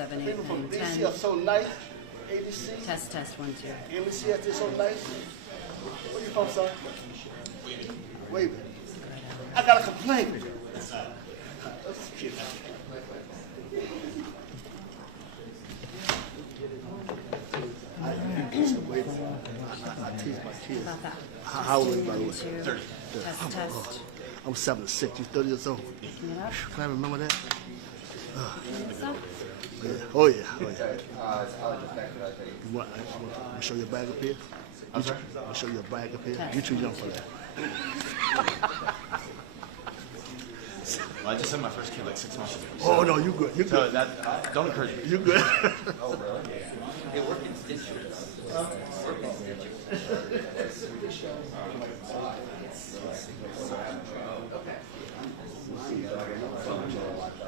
7, 8, People from 9, DC 10. are so nice. ABC. Test, test, 1, 2. MCS is so nice. Where you from, son? Waving. I got a complaint. I teach my kids. About that. How old are you, by the way? 30. Test, test. I'm 76. You 30 years old. Picking it up. Can I remember that? So, Yeah. Oh, yeah. Oh, yeah. You want, I'll show you a bag up here? I'm sorry? I'll show you a bag up here. You're too young for that. Well, I just had my first kid like 6 months ago. Oh, no, you good. You So good. that, don't encourage me. You good. Oh, really? It worked in stitches.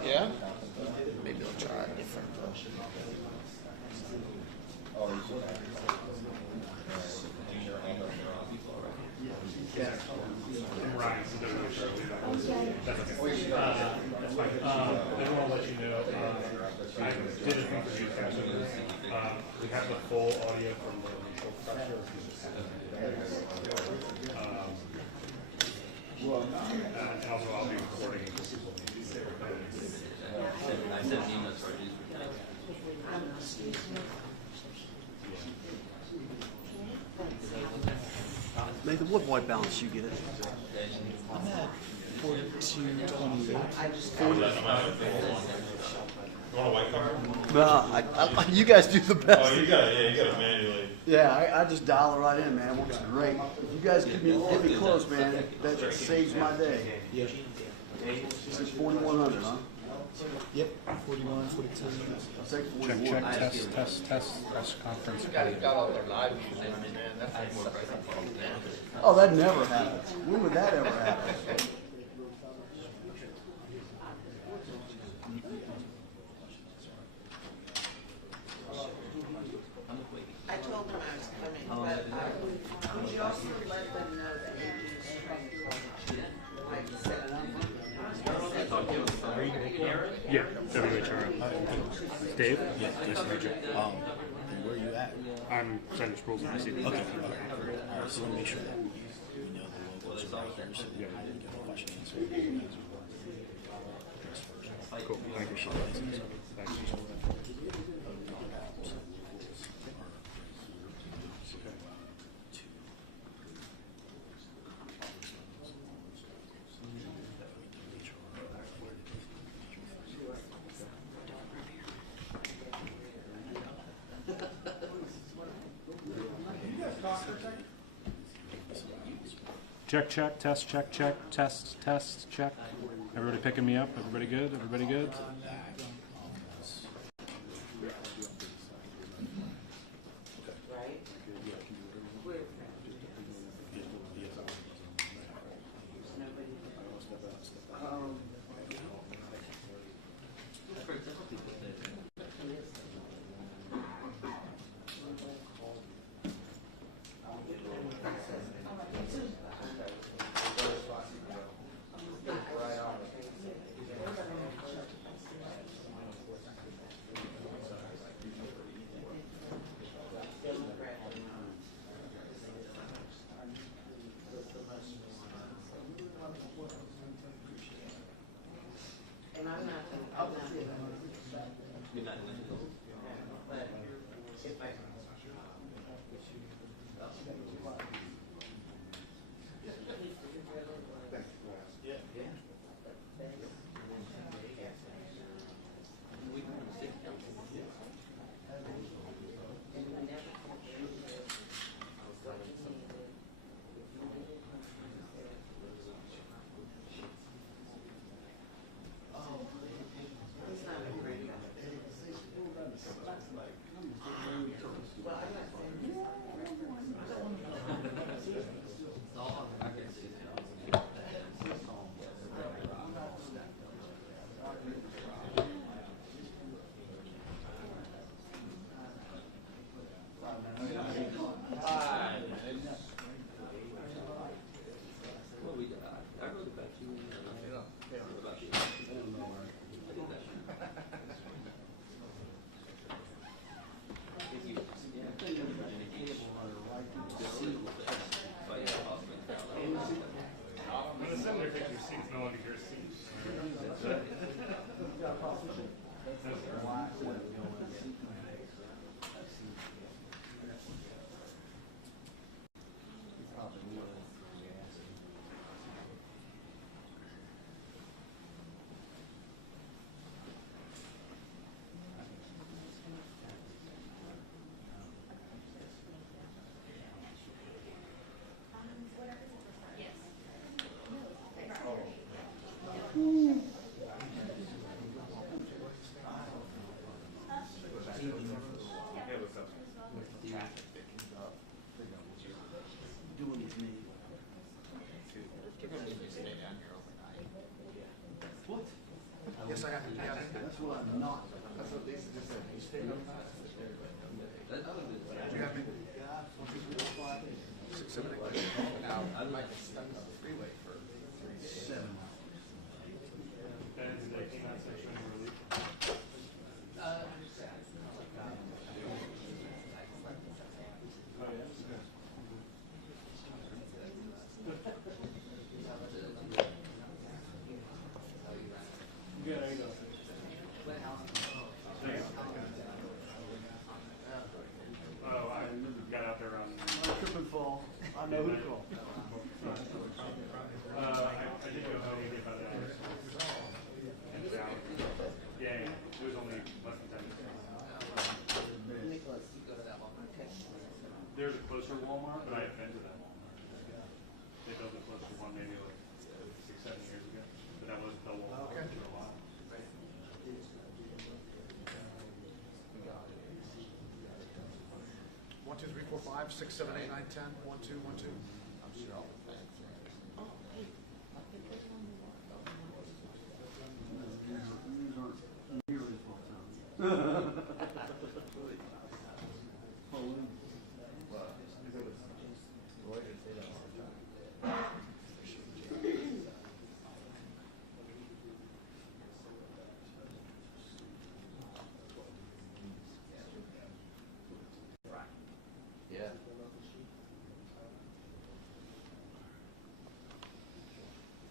Yeah? Maybe they'll try it different. They want to let you know, I did a few for you guys. We have the full audio from the initial structure. And also I'll be recording for people. Nathan, what white balance you get? I'm at 42.28. You want a white card? No, you guys do the best. Oh, you got it manually. Yeah, I just dial it right in, man. It works great. If you guys get me close, man, that just saves my day. Yeah. This is 4100, huh? Yep. 41, 42. I'll take Check, 41. check, test conference. Oh, that never happens. When would that ever happen? I told them I was coming, but would you also let them know that they use like Yeah, WHR. Dave? Yeah, Jason Major. Where are you at? I'm Senator Spruce in DC. Okay. All right, so let me make sure that we know the logos are right here so we can get the question answered. Cool, thank you. Thank you. Check, check, test, check, check, test, test, check. Everybody picking me up? Everybody good? Everybody good? traffic that comes up. Doing with me. You're gonna need to stay down here overnight. What? Yes, I have. Yeah, That's what I'm not. That's what Lisa just said. You stay on that. do you have me? 6, 7, 8. Now, I might get stuck on the freeway for 3 days. 7 hours. And they came out section relief. Good, how you doing? Oh, I got out there on. Trip and fall. I know who to call. I did go home and get about an hour. And shower. Yeah, it was only less than 10 minutes. Nicholas, you go to that one, okay? There's a closer Walmart, but I haven't been to that Walmart. They built a closer one maybe like 6, 7 years ago. But that was the Walmart for a while. 1, 2, 3, 4, 5, 6, 7, 8, 9, 10. 1, 2, 1, 2. I'm sure all the facts are. These aren't nearly full time. Yeah.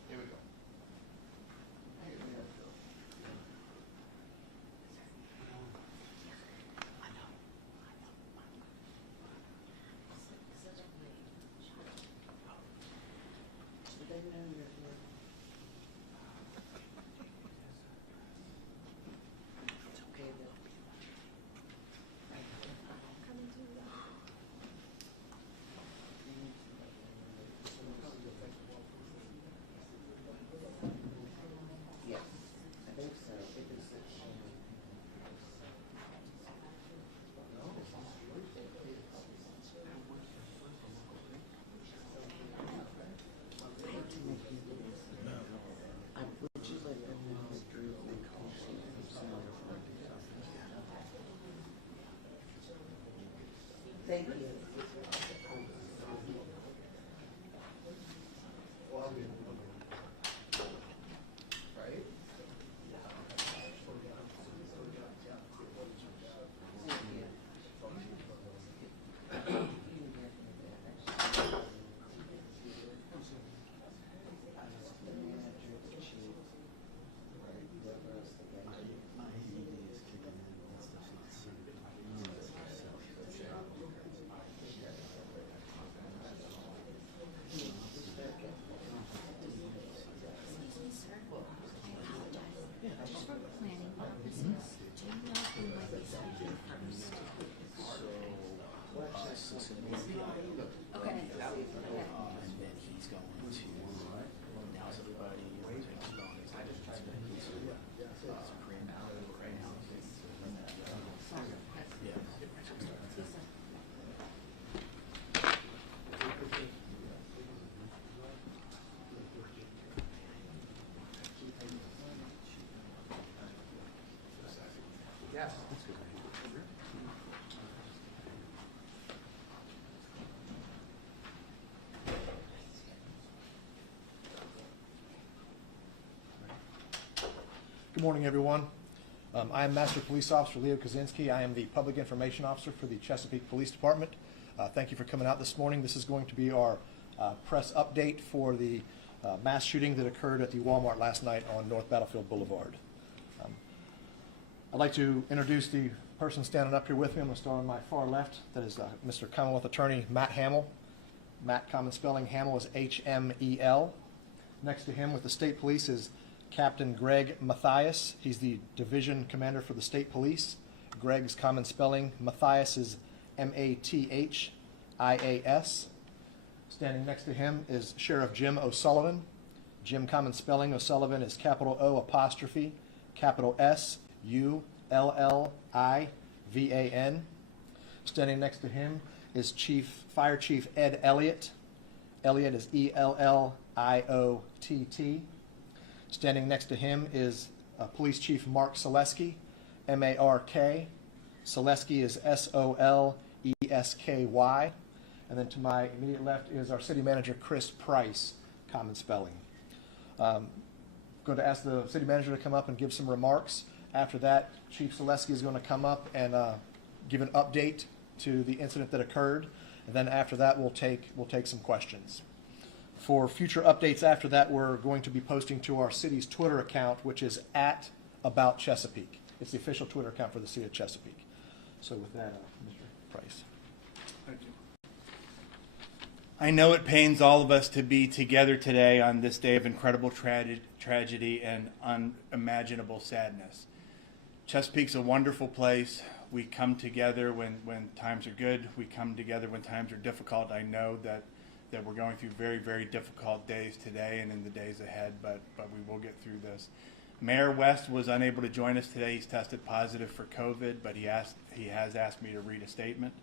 Here we go. Do they know you're here? It's okay, though. Yes, I think so. If it's I hate to make you do this. Would you let them know that Drew and Kelsey from Senator Thank you. Right? Just for planning purposes, do you know who might be speaking first? Okay. And then he's going to announce everybody. He's going to Korean right now. Yeah. Yes. Good morning, everyone. I am Master Police Officer Leo Kaczynski. I am the Public Information Officer for the Chesapeake Police Department. Thank you for coming out this morning. This is going to be our press update for the mass shooting that occurred at the Walmart last night on North Battlefield Boulevard. I'd like to introduce the person standing up here with me. I'm going to start on my far left. That is Mr. Commonwealth Attorney Matt Hamill. Matt, common spelling, Hamill is H-M-E-L. Next to him with the State Police is Captain Greg Mathias. He's the Division Commander for the State Police. Greg's common spelling, Mathias is M-A-T-H-I-A-S. Standing next to him is Sheriff Jim O'Sullivan. Jim, common spelling, O'Sullivan is capital O apostrophe, capital S-U-L-L-I-V-A-N. Standing next to him is Fire Chief Ed Elliott. Elliott is Elliott. Standing next to him is Police Chief Mark Selesky, Mark. Selesky is Solesky. And then to my immediate left is our City Manager Chris Price, common spelling. Going to ask the City Manager to come up and give some remarks. After that, Chief Selesky is going to come up and give an update to the incident that occurred. And then after that, we'll take some questions. For future updates after that, we're going to be posting to our city's Twitter account, which is @AboutChesapeake. It's the official Twitter account for the city of Chesapeake. So with that, Mr. Price. Thank you. I know it pains all of us to be together today on this day of incredible tragedy and unimaginable sadness. Chesapeake's a wonderful place. We come together when times are good. We come together when times are difficult. I know that we're going through very, very difficult days today and in the days ahead, but we will get through this. Mayor West was unable to join us today. He's tested positive for COVID, but he has asked me to read a statement.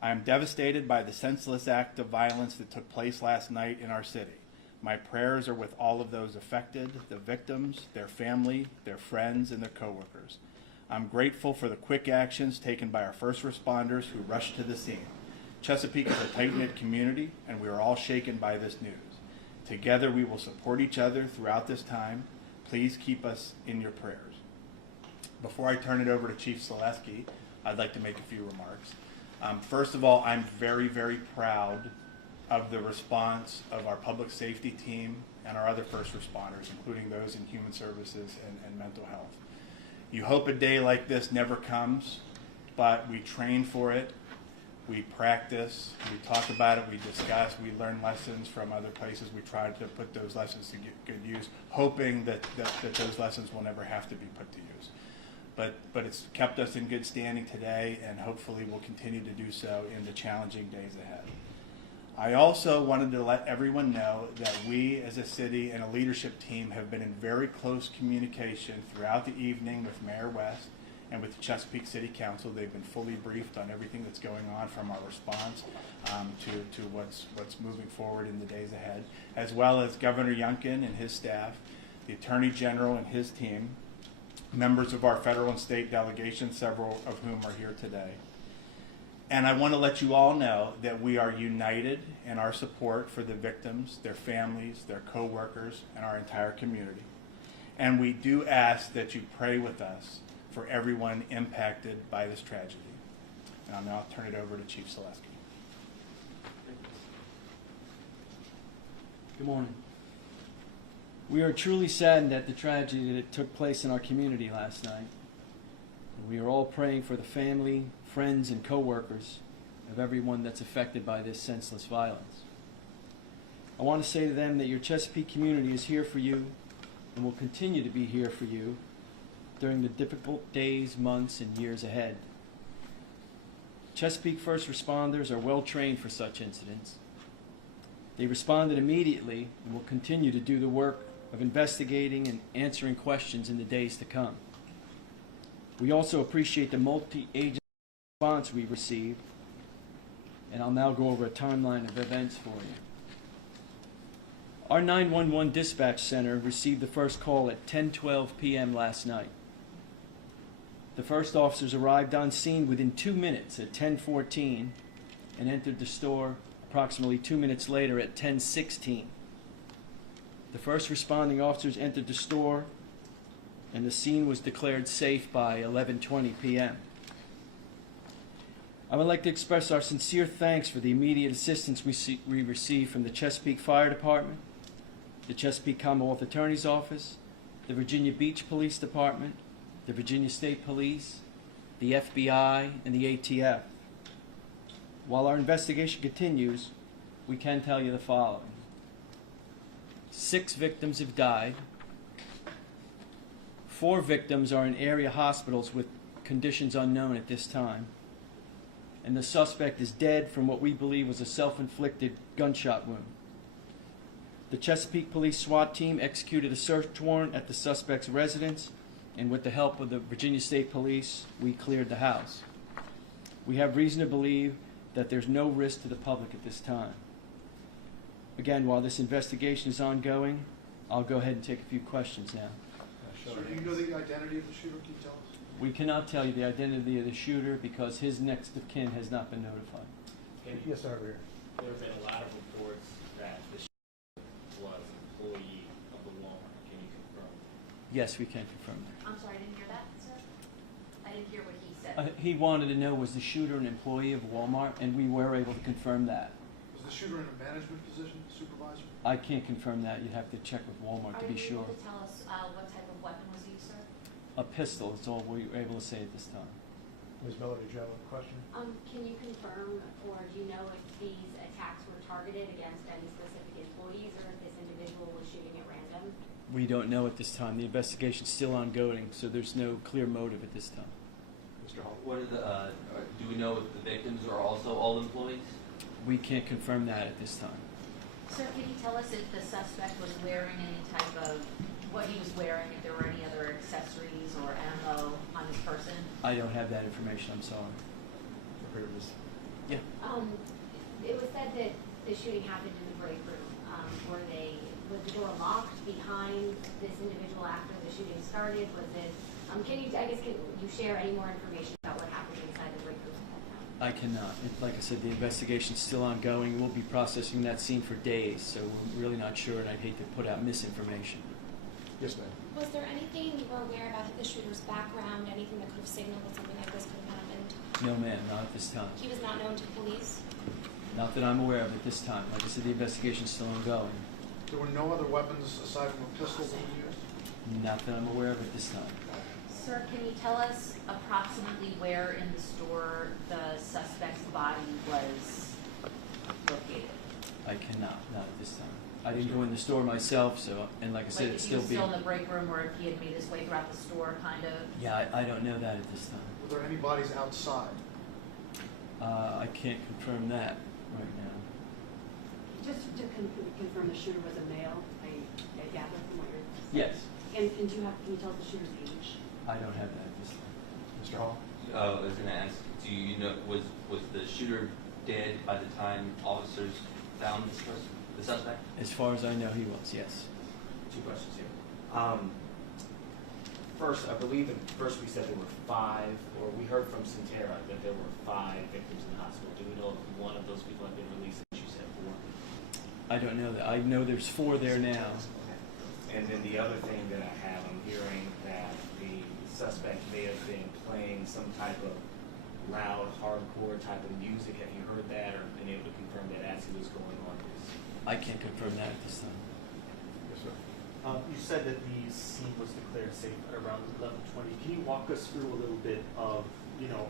I am devastated by the senseless act of violence that took place last night in our city. My prayers are with all of those affected, the victims, their family, their friends, and their coworkers. I'm grateful for the quick actions taken by our first responders who rushed to the scene. Chesapeake is a tight-knit community, and we are all shaken by this news. Together, we will support each other throughout this time. Please keep us in your prayers. Before I turn it over to Chief Selesky, I'd like to make a few remarks. First of all, I'm very, very proud of the response of our public safety team and our other first responders, including those in human services and mental health. You hope a day like this never comes, but we train for it. We practice, we talk about it, we discuss, we learn lessons from other places. We try to put those lessons to good use, hoping that those lessons will never have to be put to use. But it's kept us in good standing today, and hopefully will continue to do so in the challenging days ahead. I also wanted to let everyone know that we as a city and a leadership team have been in very close communication throughout the evening with Mayor West and with the Chesapeake City Council. They've been fully briefed on everything that's going on, from our response to what's moving forward in the days ahead, as well as Governor Youngkin and his staff, the Attorney General and his team, members of our federal and state delegations, several of whom are here today. And I want to let you all know that we are united in our support for the victims, their families, their co-workers, and our entire community. And we do ask that you pray with us for everyone impacted by this tragedy. And I'll now turn it over to Chief Selesky. Good morning. We are truly saddened at the tragedy that took place in our community last night. And we are all praying for the family, friends, and co-workers of everyone that's affected by this senseless violence. I want to say to them that your Chesapeake community is here for you and will continue to be here for you during the difficult days, months, and years ahead. Chesapeake first responders are well trained for such incidents. They responded immediately and will continue to do the work of investigating and answering questions in the days to come. We also appreciate the multi-agency response we received, and I'll now go over a timeline of events for you. Our 911 dispatch center received the first call at 10:12 p.m. last night. The first officers arrived on scene within 2 minutes at 10:14 and entered the store approximately 2 minutes later at 10:16. The first responding officers entered the store and the scene was declared safe by 11:20 p.m. I would like to express our sincere thanks for the immediate assistance we received from the Chesapeake Fire Department, the Chesapeake Commonwealth Attorney's Office, the Virginia Beach Police Department, the Virginia State Police, the FBI, and the ATF. While our investigation continues, we can tell you the following. 6 victims have died. 4 victims are in area hospitals with conditions unknown at this time. And the suspect is dead from what we believe was a self-inflicted gunshot wound. The Chesapeake Police SWAT team executed a search warrant at the suspect's residence, and with the help of the Virginia State Police, we cleared the house. We have reason to believe that there's no risk to the public at this time. Again, while this investigation is ongoing, I'll go ahead and take a few questions now. Sir, do you know the identity of the shooter? Can you tell us? We cannot tell you the identity of the shooter because his next of kin has not been notified. Yes, sir, over here. There have been a lot of reports that the shooter was an employee of the Walmart. Can you confirm? Yes, we can confirm that. I'm sorry, I didn't hear that, sir. I didn't hear what he said. He wanted to know, was the shooter an employee of Walmart, and we were able to confirm that. Was the shooter in a management position, supervisor? I can't confirm that. You'd have to check with Walmart to Are be you sure. able to tell us what type of weapon was used, sir? A pistol is all we were able to say at this time. Ms. Miller, did you have a question? Can you confirm, or do you know if these attacks were targeted against any specific employees, or if this individual was shooting at random? We don't know at this time. The investigation's still ongoing, so there's no clear motive at this time. Mr. Hall? What are the? Do we know if the victims are also all employees? We can't confirm that at this time. Sir, can you tell us if the suspect was wearing any type of, what he was wearing, if there were any other accessories or ammo on his person? I don't have that information. I'm sorry. Yeah. It was said that the shooting happened in the break room. Was the door locked behind this individual after the shooting started? Was it, can you share any more information about what happened inside the break room at that time? I cannot. Like I said, the investigation's still ongoing. We'll be processing that scene for days, so we're really not sure, and I'd hate to put out misinformation. Yes, ma'am. Was there anything you were aware about the shooter's background, anything that could have signaled that something like this could have happened? No, ma'am, not at this time. He was not known to police? Not that I'm aware of at this time. Like I said, the investigation's still ongoing. There were no other weapons aside from a pistol that was used? Not that I'm aware of at this time. Sir, can you tell us approximately where in the store the suspect's body was located? I cannot, not at this time. I didn't go in the store myself, so, and like I said, Like it's if he was still still in being... the break room, or if he had made his way throughout the store, kind of? Yeah, I don't know that at this time. Were there any bodies outside? I can't confirm that right now. Just to confirm, the shooter was a male, I gather from what you're saying? Yes, And can you tell us the shooter's age? I don't have that at this time. Mr. Hall? I was going to ask. Do you know was the shooter dead by the time officers found this person, the suspect? As far as I know, he was, yes. Two questions here. First, I believe at first we said there were 5, or we heard from Centera that there were 5 victims in the hospital. Do we know if one of those people had been released? As you said 4. I don't know that. I know there's 4 there now. And then the other thing that I have, I'm hearing that the suspect may have been playing some type of loud, hardcore type of music. Have you heard that, or been able to confirm that as he was going on this? I can't confirm that at this time. Yes, sir. You said that the scene was declared safe at around 11:20. Can you walk us through a little bit of,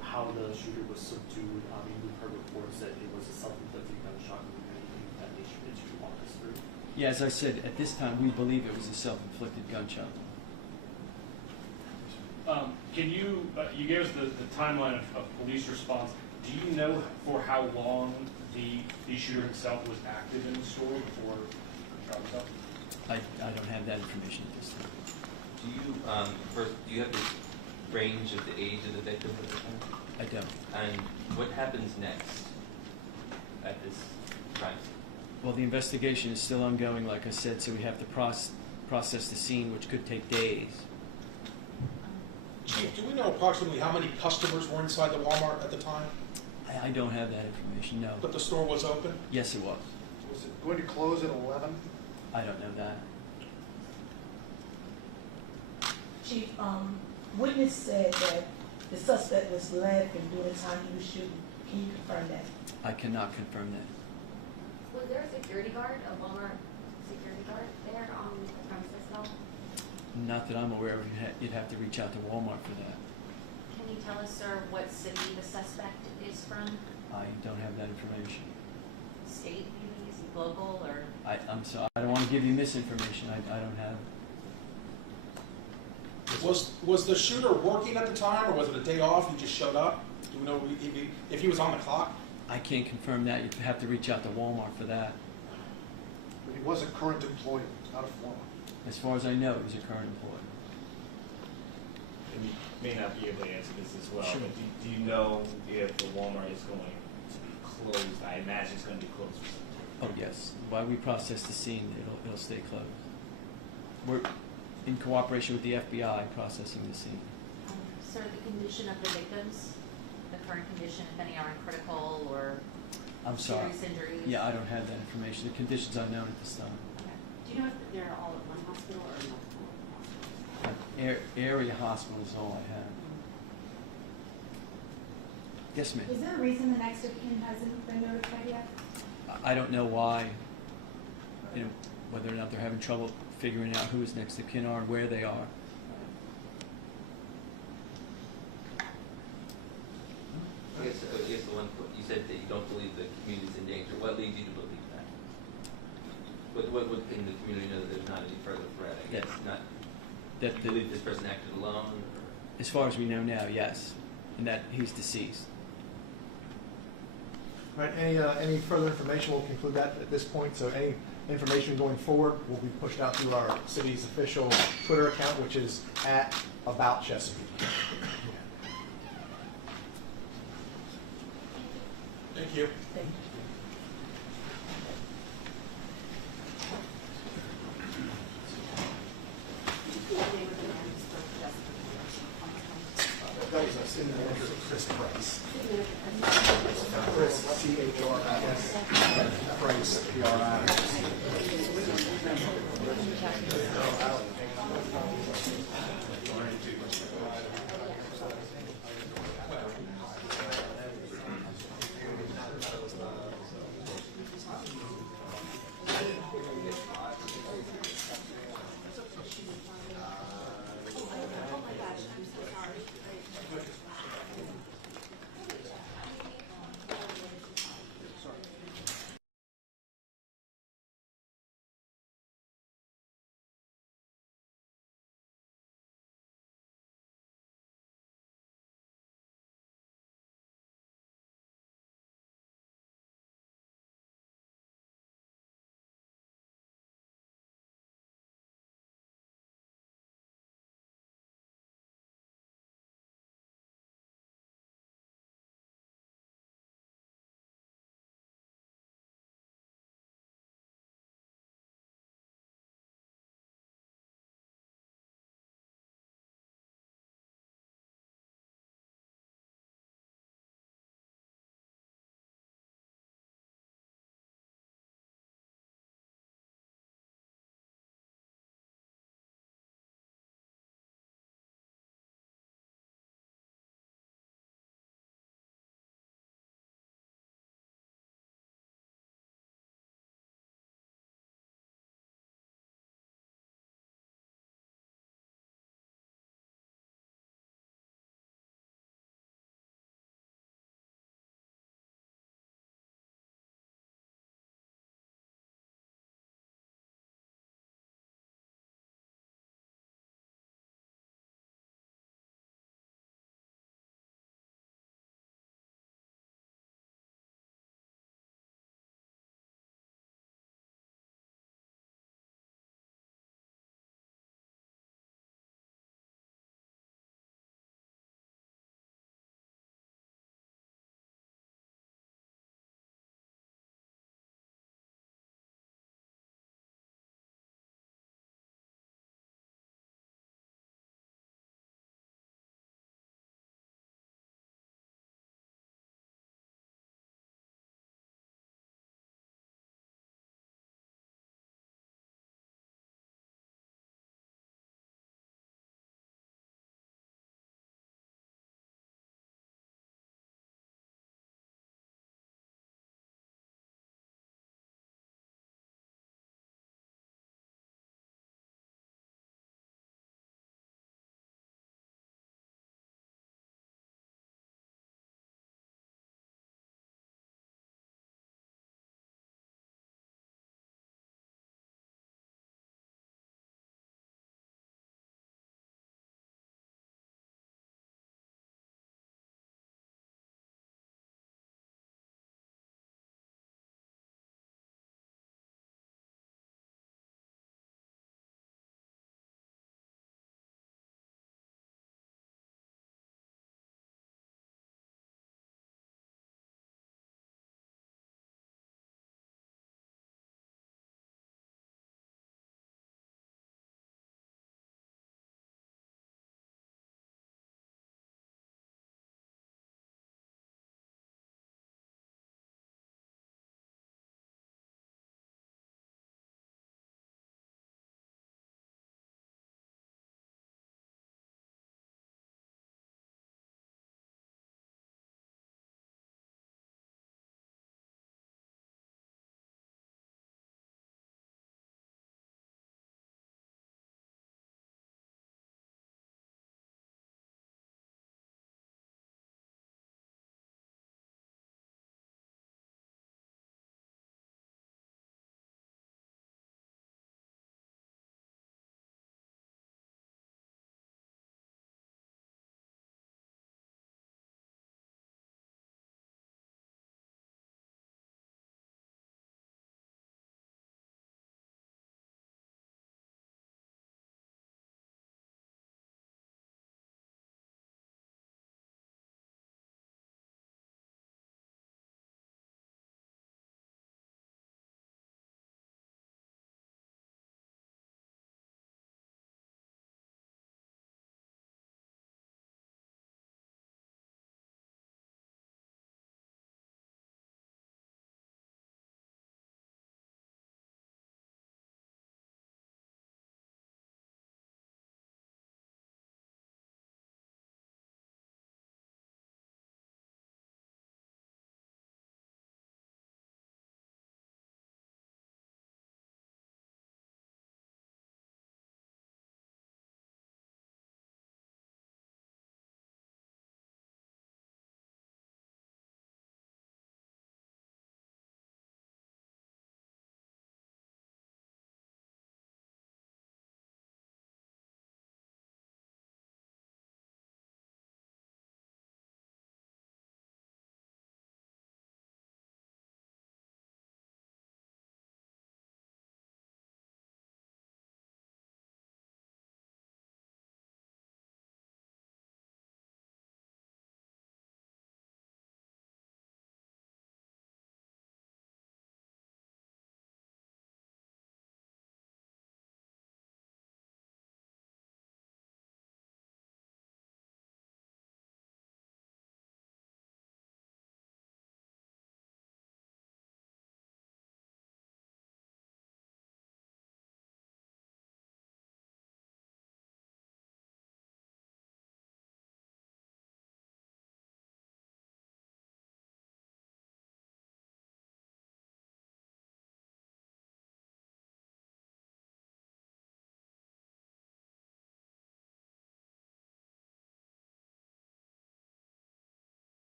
how the shooter was subdued? I mean, we've heard reports that it was a self-inflicted gunshot wound, anything of that nature. Did you walk us through? Yeah, as I said, at this time, we believe it was a self-inflicted gunshot. Can you, you gave us the timeline of police response. Do you know for how long the shooter himself was active in the store before he shot himself? I don't have that information at this time. Do you first? Do you have the range of the age of the victim at the time? I don't. And what happens next at this crime scene? Well, the investigation is still ongoing, like I said, so we have to process the scene, which could take days. Chief, do we know approximately how many customers were inside the Walmart at the time? I don't have that information, no. But the store was open? Yes, it was. Was it going to close at 11? I don't know that. Chief, witness said that the suspect was laughing during the time he was shooting. Can you confirm that? I cannot confirm that. Was there a security guard, a Walmart security guard there on the premises at all? Not that I'm aware of. You'd have to reach out to Walmart for that. Can you tell us, sir, what city the suspect is from? I don't have that information. State, maybe? Is he local, or? I'm sorry. I don't want to give you misinformation. I don't have. Was the shooter working at the time, or was it a day off? He just showed up? Do we know if he was on the clock? I can't confirm that. You'd have to reach out to Walmart for that. But he was a current employee, not a former. As far as I know, he was a current employee. and you may not be able to answer this as well, Sure. but do you know if the Walmart is going to be closed? I imagine it's going to be closed for some time. Oh, yes. While we process the scene, it'll stay closed. We're in cooperation with the FBI processing the scene. Sir, the condition of the victims, the current condition, if any are in critical or I'm sorry. serious injuries? Yeah, I don't have that information. The condition's unknown at this time. Okay. Do you know if they're all at one hospital or multiple hospitals? Area hospital is all I have. Yes, ma'am. Is there a reason the next of kin hasn't been notified yet? I don't know why, whether or not they're having trouble figuring out who his next of kin are and where they are. I guess the one, you said that you don't believe the community's in danger. What leads you to believe that? What can the community know that there's not any further threat? I guess do you believe this person acted alone? Or? As far as we know now, yes, and that he's deceased. All right, any further information, we'll conclude that at this point. So any information going forward will be pushed out through our city's official Twitter account, which is @AboutChesapeake. Thank you. Thank you. That was us in the interest of Chris Price. Chris, C-H-R-I-S, Price, P-R-I.